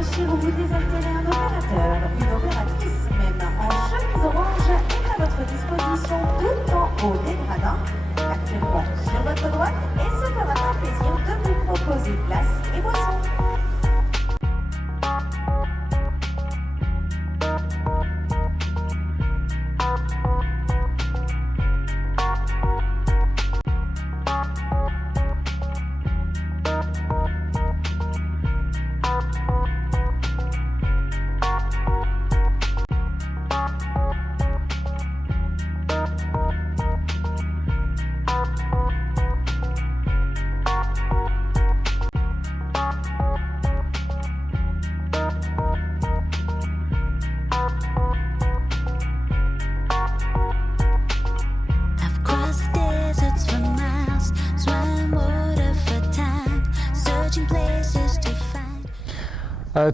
réfléchir ou vous désaltérer un opérateur, une opératrice, même en chemise orange, est à votre disposition tout en haut des gradins, actuellement sur votre droite, et se fera un plaisir de vous proposer glace et boissons.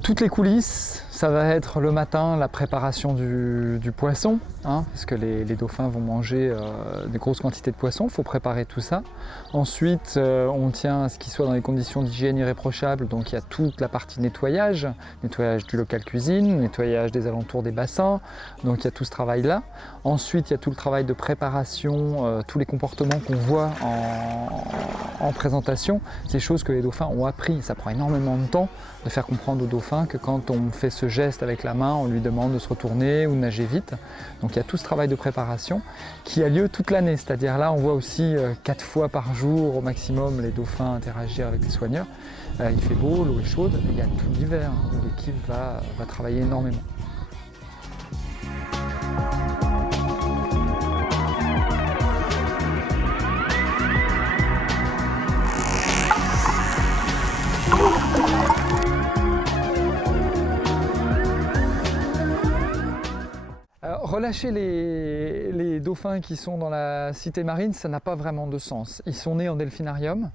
Toutes les coulisses, ça va être le matin la préparation du poisson, parce que les dauphins vont manger des grosses quantités de poissons, il faut préparer tout ça. Ensuite, on tient à ce qu'ils soient dans des conditions d'hygiène irréprochables, donc il y a toute la partie nettoyage du local cuisine, nettoyage des alentours des bassins, donc il y a tout ce travail-là. Ensuite, il y a tout le travail de préparation, tous les comportements qu'on voit en présentation, ces choses que les dauphins ont appris. Ça prend énormément de temps de faire comprendre aux dauphins que quand on fait ce geste avec la main, on lui demande de se retourner ou de nager vite. Donc il y a tout ce travail de préparation qui a lieu toute l'année, c'est-à-dire là on voit aussi 4 fois par jour au maximum les dauphins interagir avec les soigneurs. Il fait beau, l'eau est chaude, et il y a tout l'hiver où l'équipe va travailler énormément. Relâcher les dauphins qui sont dans la cité marine, ça n'a pas vraiment de sens. Ils sont nés en delphinarium,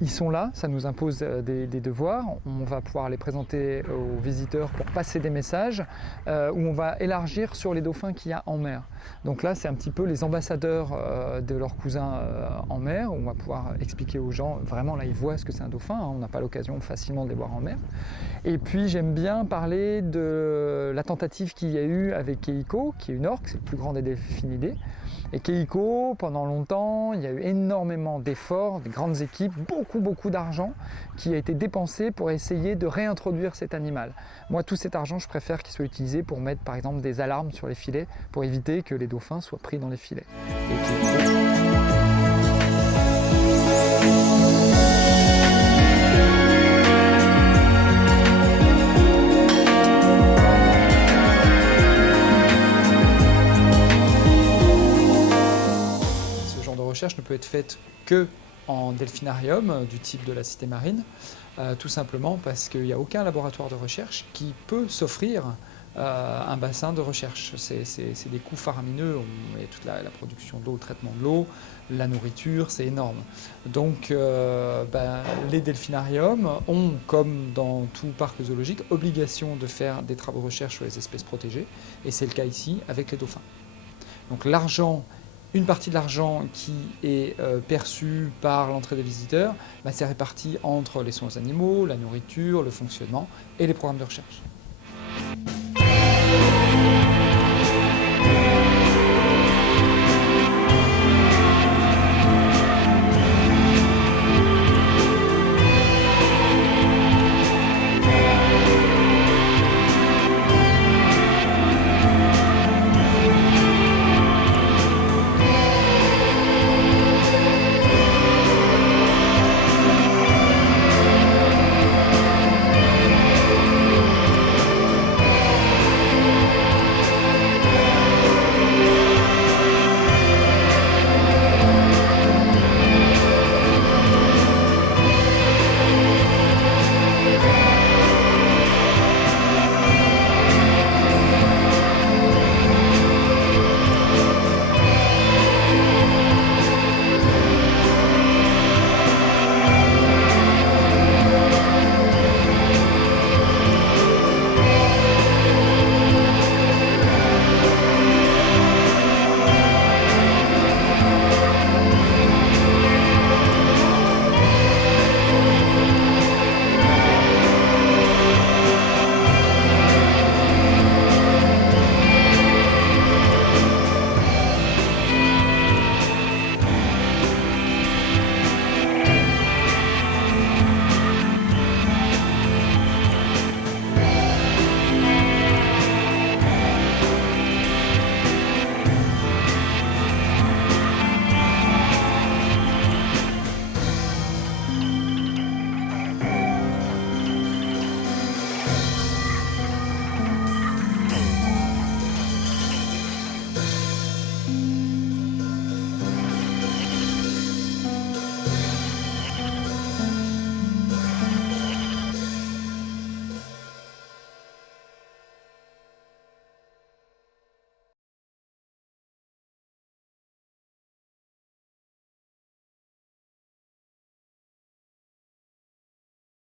ils sont là, ça nous impose des devoirs. On va pouvoir les présenter aux visiteurs pour passer des messages, où on va élargir sur les dauphins qu'il y a en mer. Donc là, c'est un petit peu les ambassadeurs de leurs cousins en mer, où on va pouvoir expliquer aux gens, vraiment là ils voient ce que c'est un dauphin, on n'a pas l'occasion facilement de les voir en mer. Et puis j'aime bien parler de la tentative qu'il y a eu avec Keiko, qui est une orque, c'est le plus grand des delphinidés. Et Keiko, pendant longtemps, il y a eu énormément d'efforts, de grandes équipes, beaucoup d'argent qui a été dépensé pour essayer de réintroduire cet animal. Moi, tout cet argent, je préfère qu'il soit utilisé pour mettre par exemple des alarmes sur les filets pour éviter que les dauphins soient pris dans les filets. Recherche ne peut être faite que en delphinarium du type de la cité marine, tout simplement parce qu'il n'y a aucun laboratoire de recherche qui peut s'offrir un bassin de recherche. C'est des coûts faramineux, il y a toute la production d'eau, le traitement de l'eau, la nourriture, c'est énorme. Donc les delphinariums ont, comme dans tout parc zoologique, obligation de faire des travaux de recherche sur les espèces protégées, et c'est le cas ici avec les dauphins. Donc l'argent, une partie de l'argent qui est perçue par l'entrée des visiteurs, c'est réparti entre les soins aux animaux, la nourriture, le fonctionnement et les programmes de recherche.